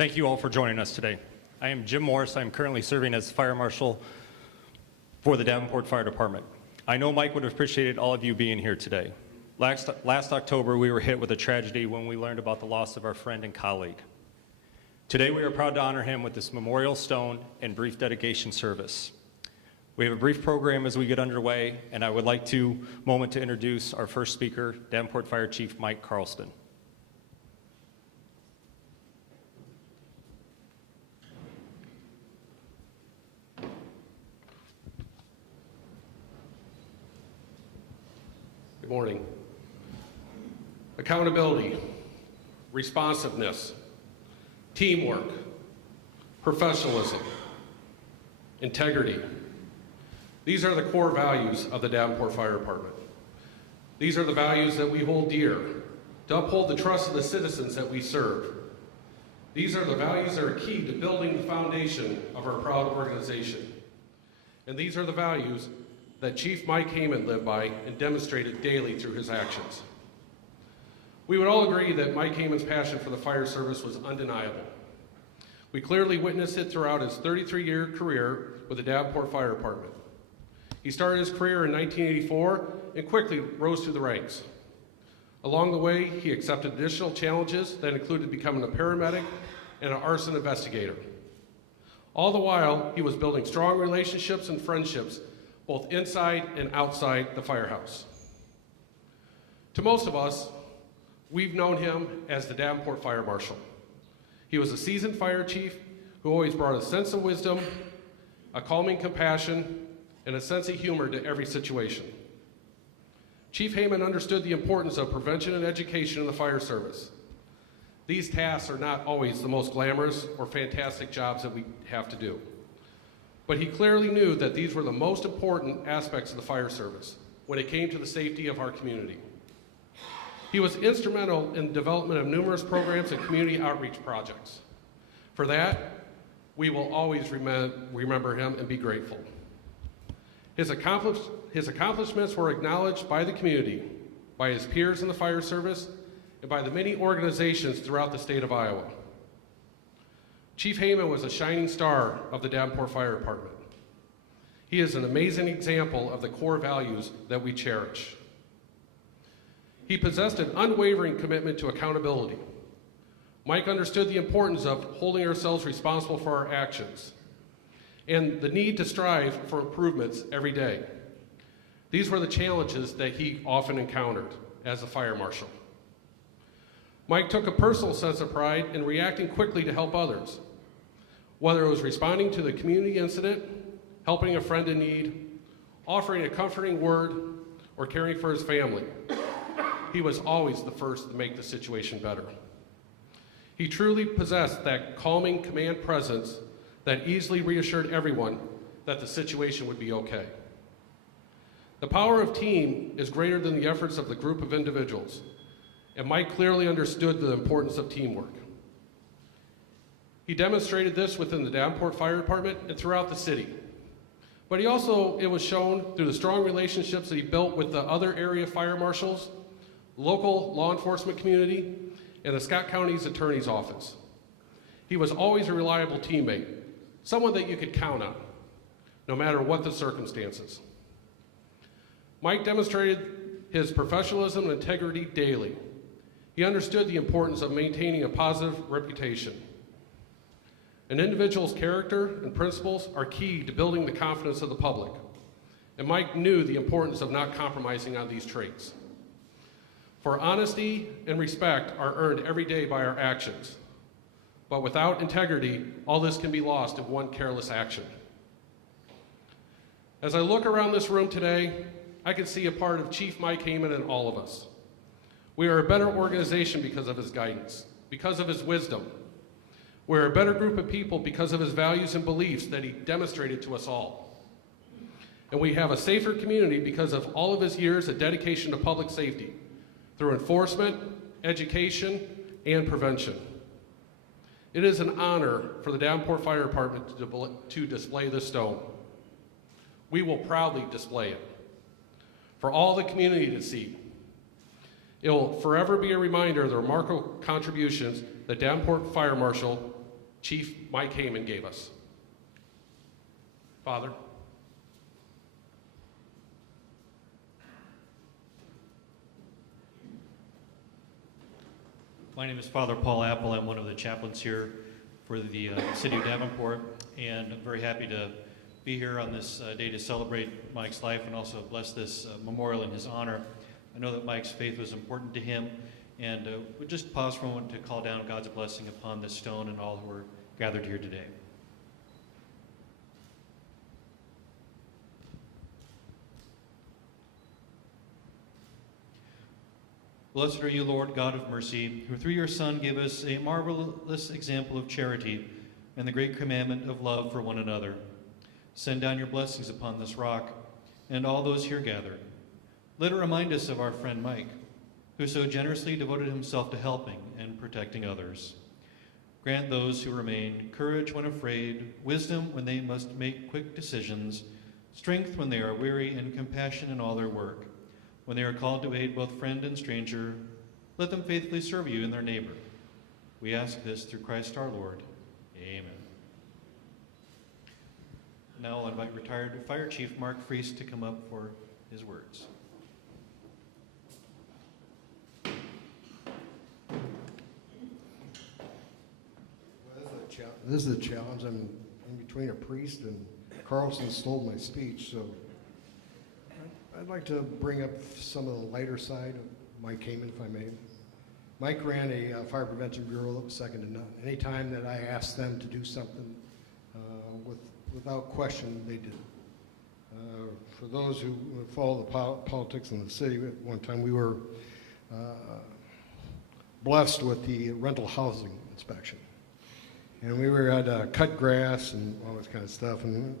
Thank you all for joining us today. I am Jim Morris. I'm currently serving as Fire Marshal for the Davenport Fire Department. I know Mike would have appreciated all of you being here today. Last October, we were hit with a tragedy when we learned about the loss of our friend and colleague. Today, we are proud to honor him with this memorial stone and brief dedication service. We have a brief program as we get underway, and I would like to introduce our first speaker, Davenport Fire Chief Mike Carlston. Good morning. Accountability, responsiveness, teamwork, professionalism, integrity. These are the core values of the Davenport Fire Department. These are the values that we hold dear, to uphold the trust of the citizens that we serve. These are the values that are key to building the foundation of our proud organization. And these are the values that Chief Mike Hayman lived by and demonstrated daily through his actions. We would all agree that Mike Hayman's passion for the fire service was undeniable. We clearly witnessed it throughout his 33-year career with the Davenport Fire Department. He started his career in 1984 and quickly rose through the ranks. Along the way, he accepted additional challenges that included becoming a paramedic and an arson investigator. All the while, he was building strong relationships and friendships both inside and outside the firehouse. To most of us, we've known him as the Davenport Fire Marshal. He was a seasoned fire chief who always brought a sense of wisdom, a calming compassion, and a sense of humor to every situation. Chief Hayman understood the importance of prevention and education in the fire service. These tasks are not always the most glamorous or fantastic jobs that we have to do. But he clearly knew that these were the most important aspects of the fire service when it came to the safety of our community. He was instrumental in the development of numerous programs and community outreach projects. For that, we will always remember him and be grateful. His accomplishments were acknowledged by the community, by his peers in the fire service, and by the many organizations throughout the state of Iowa. Chief Hayman was a shining star of the Davenport Fire Department. He is an amazing example of the core values that we cherish. He possessed an unwavering commitment to accountability. Mike understood the importance of holding ourselves responsible for our actions and the need to strive for improvements every day. These were the challenges that he often encountered as a fire marshal. Mike took a personal sense of pride in reacting quickly to help others, whether it was responding to the community incident, helping a friend in need, offering a comforting word, or caring for his family. He was always the first to make the situation better. He truly possessed that calming command presence that easily reassured everyone that the situation would be okay. The power of team is greater than the efforts of the group of individuals, and Mike clearly understood the importance of teamwork. He demonstrated this within the Davenport Fire Department and throughout the city. But it was shown through the strong relationships that he built with the other area fire marshals, local law enforcement community, and the Scott County's Attorney's Office. He was always a reliable teammate, someone that you could count on, no matter what the circumstances. Mike demonstrated his professionalism and integrity daily. He understood the importance of maintaining a positive reputation. An individual's character and principles are key to building the confidence of the public, and Mike knew the importance of not compromising on these traits. For honesty and respect are earned every day by our actions, but without integrity, all this can be lost in one careless action. As I look around this room today, I can see a part of Chief Mike Hayman in all of us. We are a better organization because of his guidance, because of his wisdom. We're a better group of people because of his values and beliefs that he demonstrated to us all. And we have a safer community because of all of his years of dedication to public safety through enforcement, education, and prevention. It is an honor for the Davenport Fire Department to display this stone. We will proudly display it for all the community to see. It will forever be a reminder of the remarkable contributions that Davenport Fire Marshal Chief Mike Hayman gave us. Father. My name is Father Paul Apple. I'm one of the chaplains here for the city of Davenport, and I'm very happy to be here on this day to celebrate Mike's life and also bless this memorial in his honor. I know that Mike's faith was important to him, and we'll just pause for a moment to call down God's blessing upon this stone and all who are gathered here today. Blessed are you, Lord, God of mercy, who through your Son gave us a marvelous example of charity and the great commandment of love for one another. Send down your blessings upon this rock and all those here gathered. Let it remind us of our friend Mike, who so generously devoted himself to helping and protecting others. Grant those who remain courage when afraid, wisdom when they must make quick decisions, strength when they are weary, and compassion in all their work. When they are called to aid both friend and stranger, let them faithfully serve you and their neighbor. We ask this through Christ our Lord. Amen. Now I'll invite retired Fire Chief Mark Freese to come up for his words. This is a challenge. I'm in between a priest and Carlson stole my speech, so I'd like to bring up some of the lighter side of Mike Hayman, if I may. Mike ran a fire prevention bureau that was second to none. Anytime that I asked them to do something, without question, they did. For those who follow the politics in the city, at one time we were blessed with the rental housing inspection. And we were at cut grass and all this kind of stuff. And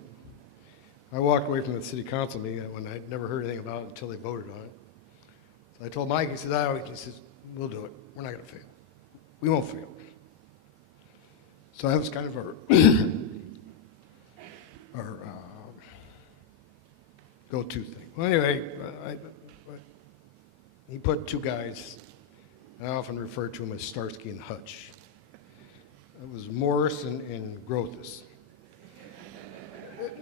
I walked away from the city council meeting when I'd never heard anything about it until they voted on it. So I told Mike, he says, we'll do it. We're not going to fail. We won't fail. So that was kind of our, our go-to thing. Well, anyway, he put two guys, I often refer to them as Starsky and Hutch. It was Morris and Grothus.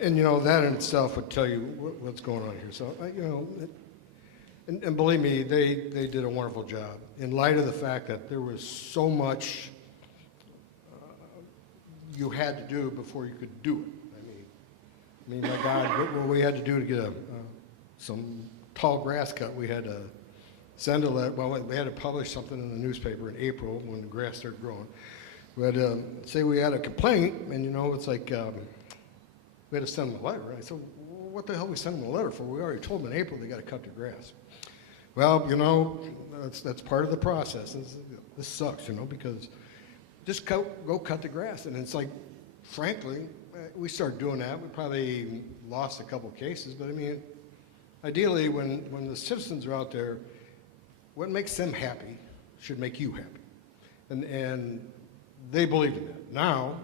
And, you know, that in itself would tell you what's going on here. So, you know, and believe me, they did a wonderful job. In light of the fact that there was so much you had to do before you could do it. I mean, my God, what we had to do to get some tall grass cut, we had to send a letter. Well, we had to publish something in the newspaper in April when the grass started growing. We had to say we had a complaint, and, you know, it's like, we had to send them a letter. I said, what the hell are we sending them a letter for? We already told them in April they got to cut their grass. Well, you know, that's part of the process. This sucks, you know, because just go cut the grass. And it's like, frankly, we started doing that. We probably lost a couple cases, but I mean, ideally, when the citizens are out there, what makes them happy should make you happy. And they believed in that. Now,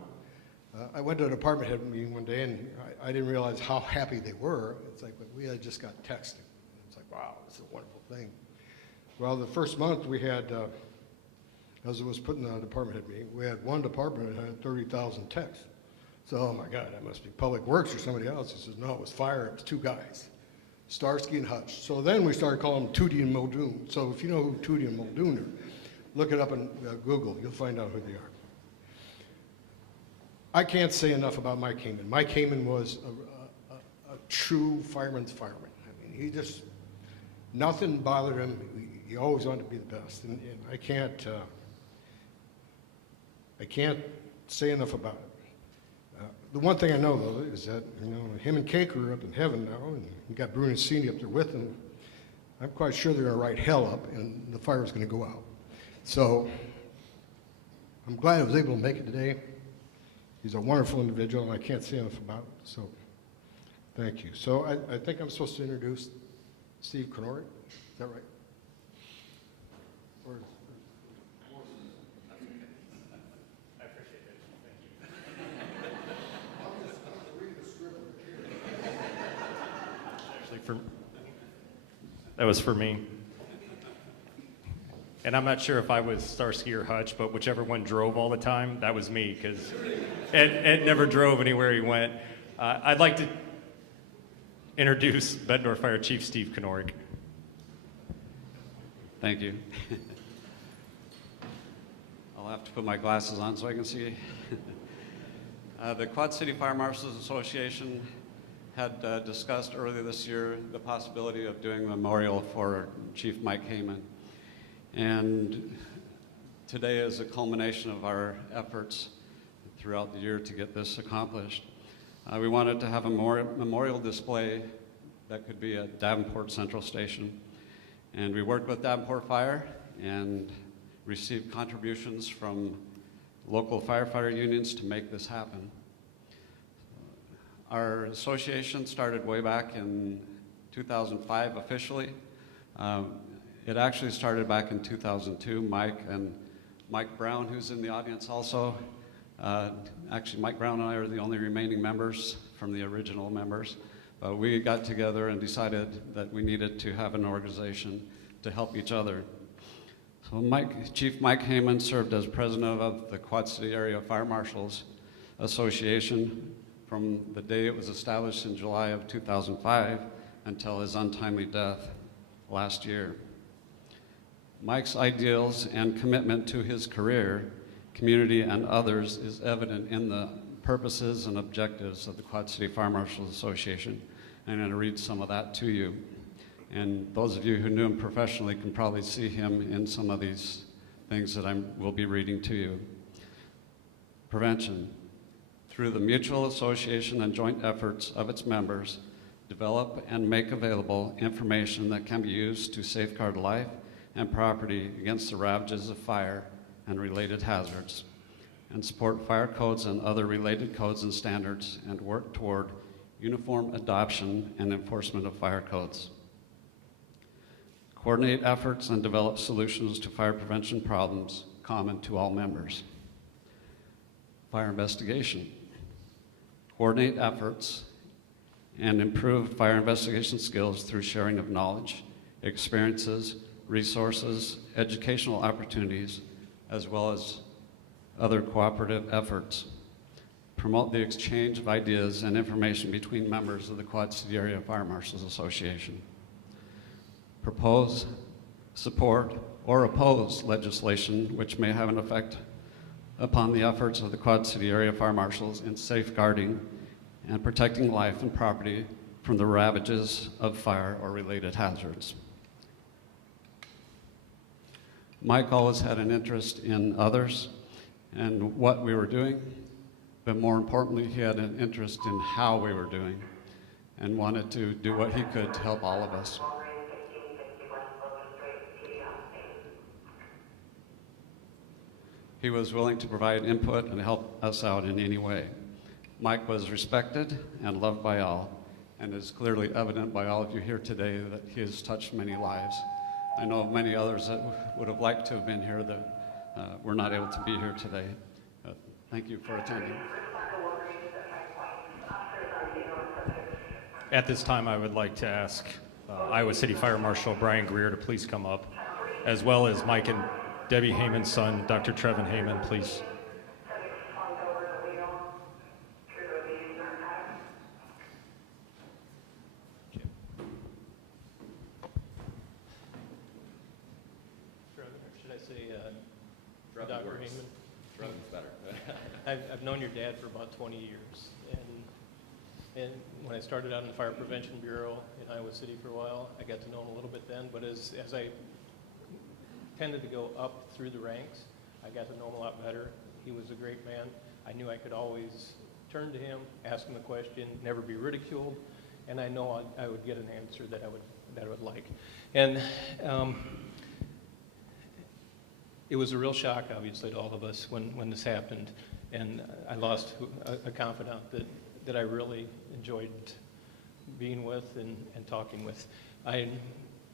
I went to a department head meeting one day, and I didn't realize how happy they were. It's like, but we had just got texting. It's like, wow, it's a wonderful thing. Well, the first month we had, as it was put in the department head meeting, we had one department that had 30,000 texts. So, oh my God, that must be Public Works or somebody else. He says, no, it was fire. It was two guys, Starsky and Hutch. So then we started calling them Tootie and Muldoon. So if you know who Tootie and Muldoon are, look it up on Google. You'll find out who they are. I can't say enough about Mike Hayman. Mike Hayman was a true fireman's fireman. I mean, he just, nothing bothered him. He always wanted to be the best. And I can't say enough about it. The one thing I know, though, is that, you know, him and Cake are up in heaven now, and you got Bruno and Cini up there with him. I'm quite sure they're going to write hell up, and the fire is going to go out. So I'm glad I was able to make it today. He's a wonderful individual, and I can't say enough about it, so thank you. So I think I'm supposed to introduce Steve Knorr. Is that right? Or, I appreciate it. Thank you. I'll just read the script. Actually, that was for me. And I'm not sure if I was Starsky or Hutch, but whichever one drove all the time, that was me, because Ed never drove anywhere he went. I'd like to introduce Bettendorf Fire Chief Steve Knorrig. Thank you. I'll have to put my glasses on so I can see. The Quad City Fire Marshals Association had discussed earlier this year the possibility of doing a memorial for Chief Mike Hayman. And today is a culmination of our efforts throughout the year to get this accomplished. We wanted to have a memorial display that could be at Davenport Central Station. And we worked with Davenport Fire and received contributions from local firefighter unions to make this happen. Our association started way back in 2005 officially. It actually started back in 2002. Mike Brown, who's in the audience also, actually Mike Brown and I are the only remaining members from the original members. But we got together and decided that we needed to have an organization to help each other. So Chief Mike Hayman served as president of the Quad City Area Fire Marshals Association from the day it was established in July of 2005 until his untimely death last year. Mike's ideals and commitment to his career, community, and others is evident in the purposes and objectives of the Quad City Fire Marshals Association. I'm going to read some of that to you. And those of you who knew him professionally can probably see him in some of these things that I will be reading to you. Prevention. Through the mutual association and joint efforts of its members, develop and make available information that can be used to safeguard life and property against the ravages of fire and related hazards, and support fire codes and other related codes and standards, and work toward uniform adoption and enforcement of fire codes. Coordinate efforts and develop solutions to fire prevention problems common to all members. Fire investigation. Coordinate efforts and improve fire investigation skills through sharing of knowledge, experiences, resources, educational opportunities, as well as other cooperative efforts. Promote the exchange of ideas and information between members of the Quad City Area Fire Marshals Association. Propose, support, or oppose legislation which may have an effect upon the efforts of the Quad City Area Fire Marshals in safeguarding and protecting life and property from the ravages of fire or related hazards. Mike always had an interest in others and what we were doing, but more importantly, he had an interest in how we were doing and wanted to do what he could to help all of us. He was willing to provide input and help us out in any way. Mike was respected and loved by all, and it's clearly evident by all of you here today that he has touched many lives. I know of many others that would have liked to have been here that were not able to be here today. Thank you for attending. At this time, I would like to ask Iowa City Fire Marshal Brian Greer to please come up, as well as Mike and Debbie Hayman's son, Dr. Trevin Hayman, please. Should I say Dr. Hayman? Trevin's better. I've known your dad for about 20 years, and when I started out in the Fire Prevention Bureau in Iowa City for a while, I got to know him a little bit then, but as I tended to go up through the ranks, I got to know him a lot better. He was a great man. I knew I could always turn to him, ask him a question, never be ridiculed, and I know I would get an answer that I would like. And it was a real shock, obviously, to all of us when this happened, and I lost a confidant that I really enjoyed being with and talking with.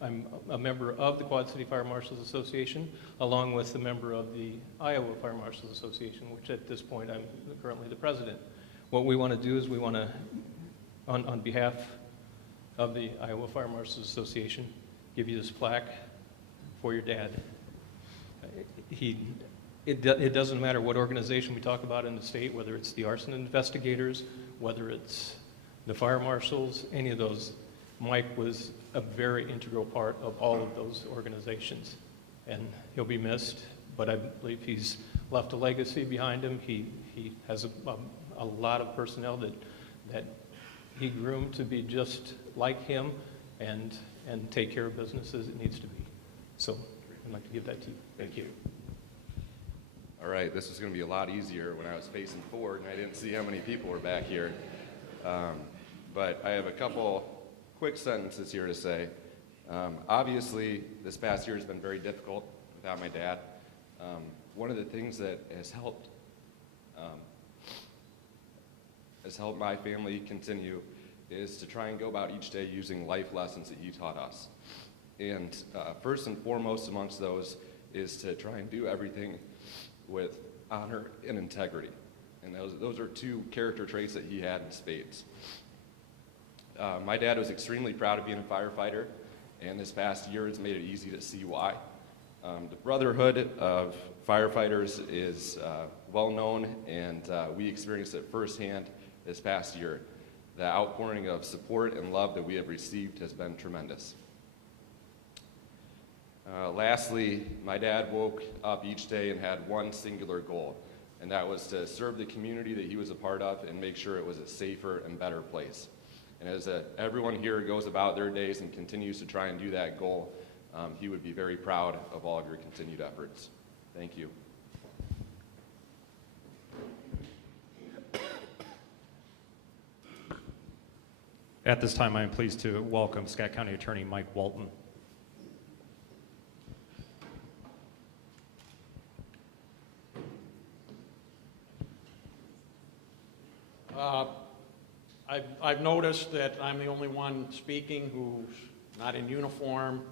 I'm a member of the Quad City Fire Marshals Association, along with a member of the Iowa Fire Marshals Association, which at this point I'm currently the president. What we want to do is we want to, on behalf of the Iowa Fire Marshals Association, give you this plaque for your dad. it doesn't matter what organization we talk about in the state, whether it's the arson investigators, whether it's the fire marshals, any of those. Mike was a very integral part of all of those organizations, and he'll be missed, but I believe he's left a legacy behind him. He has a lot of personnel that he groomed to be just like him and take care of business as it needs to be. So I'd like to give that to you. Thank you. All right, this was going to be a lot easier when I was facing forward and I didn't see how many people were back here. But I have a couple quick sentences here to say. Obviously, this past year has been very difficult without my dad. One of the things that has helped my family continue is to try and go about each day using life lessons that he taught us. And first and foremost amongst those is to try and do everything with honor and integrity. And those are two character traits that he had in spades. My dad was extremely proud of being a firefighter, and this past year has made it easy to see why. The brotherhood of firefighters is well known, and we experienced it firsthand this past year. The outpouring of support and love that we have received has been tremendous. Lastly, my dad woke up each day and had one singular goal, and that was to serve the community that he was a part of and make sure it was a safer and better place. And as everyone here goes about their days and continues to try and do that goal, he would be very proud of all of your continued efforts. Thank you. At this time, I am pleased to welcome Scott County Attorney Mike Walton. I've noticed that I'm the only one speaking who's not in uniform,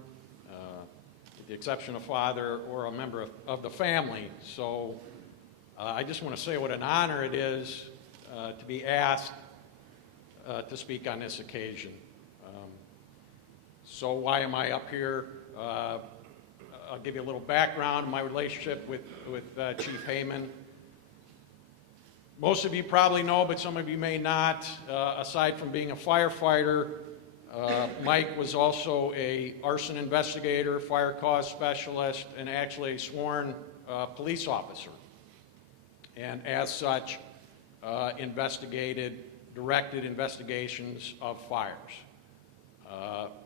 with the exception of father or a member of the family. So I just want to say what an honor it is to be asked to speak on this occasion. So why am I up here? I'll give you a little background on my relationship with Chief Hayman. Most of you probably know, but some of you may not. Aside from being a firefighter, Mike was also an arson investigator, fire cause specialist, and actually a sworn police officer. And as such, directed investigations of fires.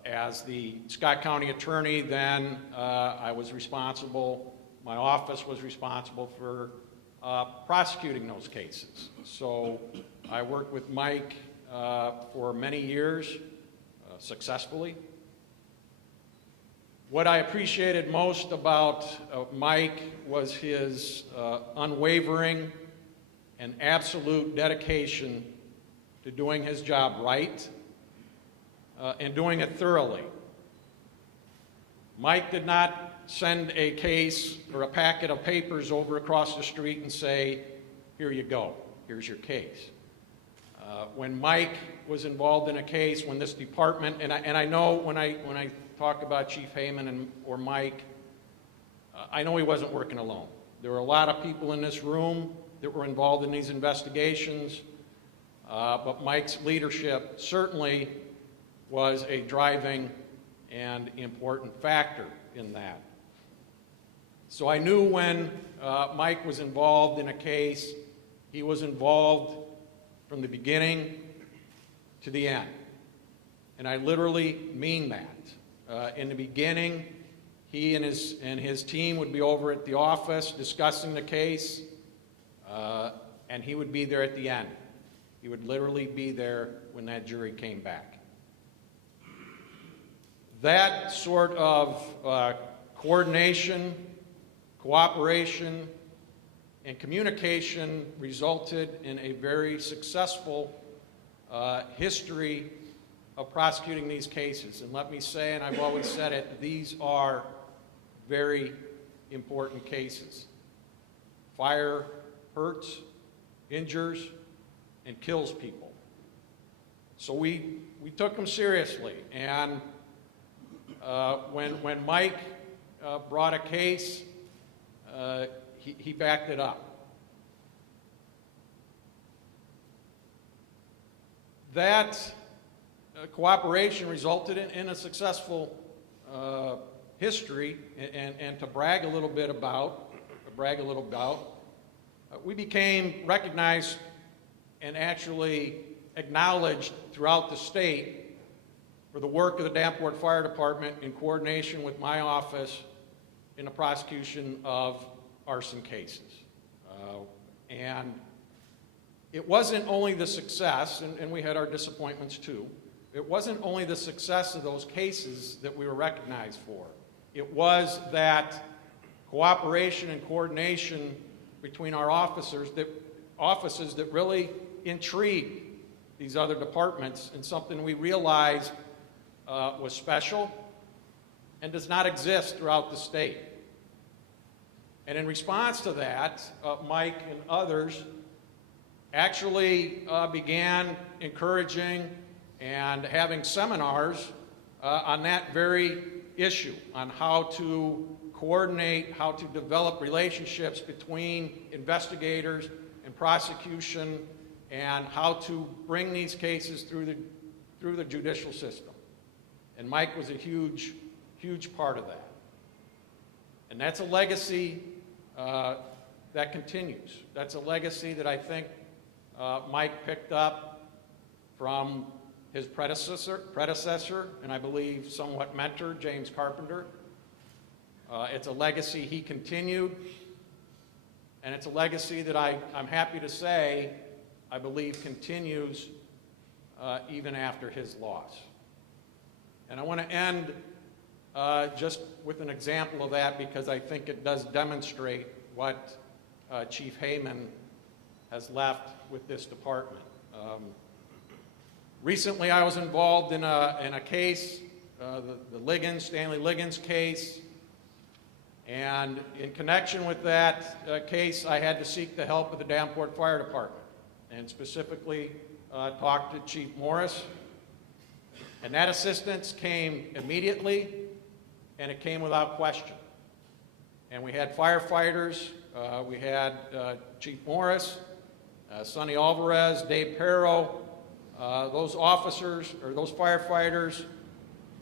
As the Scott County Attorney then, I was responsible, my office was responsible for prosecuting those cases. So I worked with Mike for many years, successfully. What I appreciated most about Mike was his unwavering and absolute dedication to doing his job right and doing it thoroughly. Mike did not send a case or a packet of papers over across the street and say, here you go, here's your case. When Mike was involved in a case, when this department, and I know when I talk about Chief Hayman or Mike, I know he wasn't working alone. There were a lot of people in this room that were involved in these investigations, but Mike's leadership certainly was a driving and important factor in that. So I knew when Mike was involved in a case, he was involved from the beginning to the end. And I literally mean that. In the beginning, he and his team would be over at the office discussing the case, and he would be there at the end. He would literally be there when that jury came back. That sort of coordination, cooperation, and communication resulted in a very successful history of prosecuting these cases. And let me say, and I've always said it, these are very important cases. Fire hurts, injures, and kills people. So we took them seriously. And when Mike brought a case he backed it up. That cooperation resulted in a successful history, and to brag a little about, we became recognized and actually acknowledged throughout the state for the work of the Davenport Fire Department in coordination with my office in the prosecution of arson cases. And it wasn't only the success, and we had our disappointments too, it wasn't only the success of those cases that we were recognized for. It was that cooperation and coordination between our offices that really intrigued these other departments, and something we realized was special and does not exist throughout the state. And in response to that, Mike and others actually began encouraging and having seminars on that very issue, on how to coordinate, how to develop relationships between investigators and prosecution, and how to bring these cases through the judicial system. And Mike was a huge, huge part of that. And that's a legacy that continues. That's a legacy that I think Mike picked up from his predecessor, and I believe somewhat mentor, James Carpenter. It's a legacy he continued, and it's a legacy that I'm happy to say I believe continues even after his loss. And I want to end just with an example of that, because I think it does demonstrate what Chief Hayman has left with this department. Recently, I was involved in a case, the Liggins, Stanley Liggins case, and in connection with that case, I had to seek the help of the Davenport Fire Department, and specifically talk to Chief Morris. And that assistance came immediately, and it came without question. And we had firefighters, we had Chief Morris, Sonny Alvarez, Dave Perro, those officers, or those firefighters,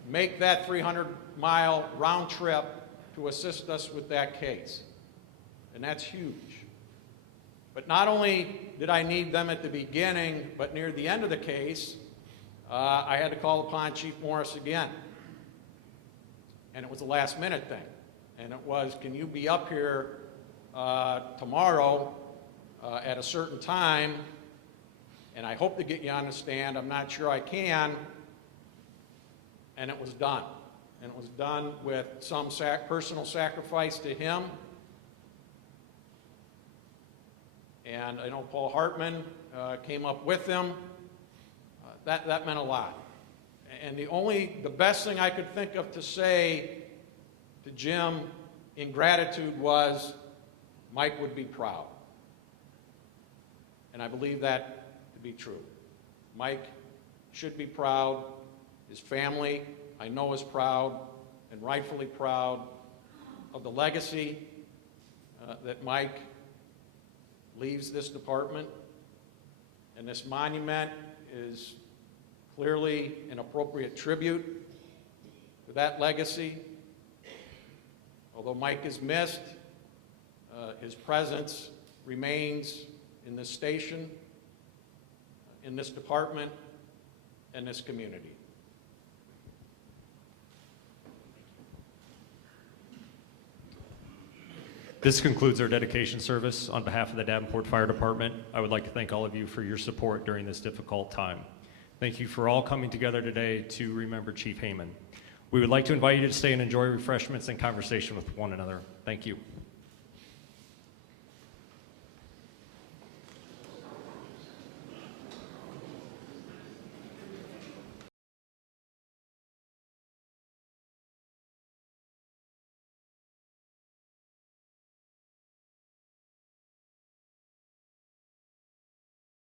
make that 300-mile round trip to assist us with that case. And that's huge. But not only did I need them at the beginning, but near the end of the case, I had to call upon Chief Morris again. And it was a last-minute thing. And it was, can you be up here tomorrow at a certain time? And I hope to get you on the stand. I'm not sure I can. And it was done. And it was done with some personal sacrifice to him. And I know Paul Hartman came up with him. That meant a lot. And the best thing I could think of to say to Jim in gratitude was, Mike would be proud. And I believe that to be true. Mike should be proud. His family, I know, is proud, and rightfully proud of the legacy that Mike leaves this department. And this monument is clearly an appropriate tribute to that legacy. Although Mike is missed, his presence remains in this station, in this department, and this community. This concludes our dedication service. On behalf of the Davenport Fire Department, I would like to thank all of you for your support during this difficult time. Thank you for all coming together today to remember Chief Hayman. We would like to invite you to stay and enjoy refreshments and conversation with one another. Thank you.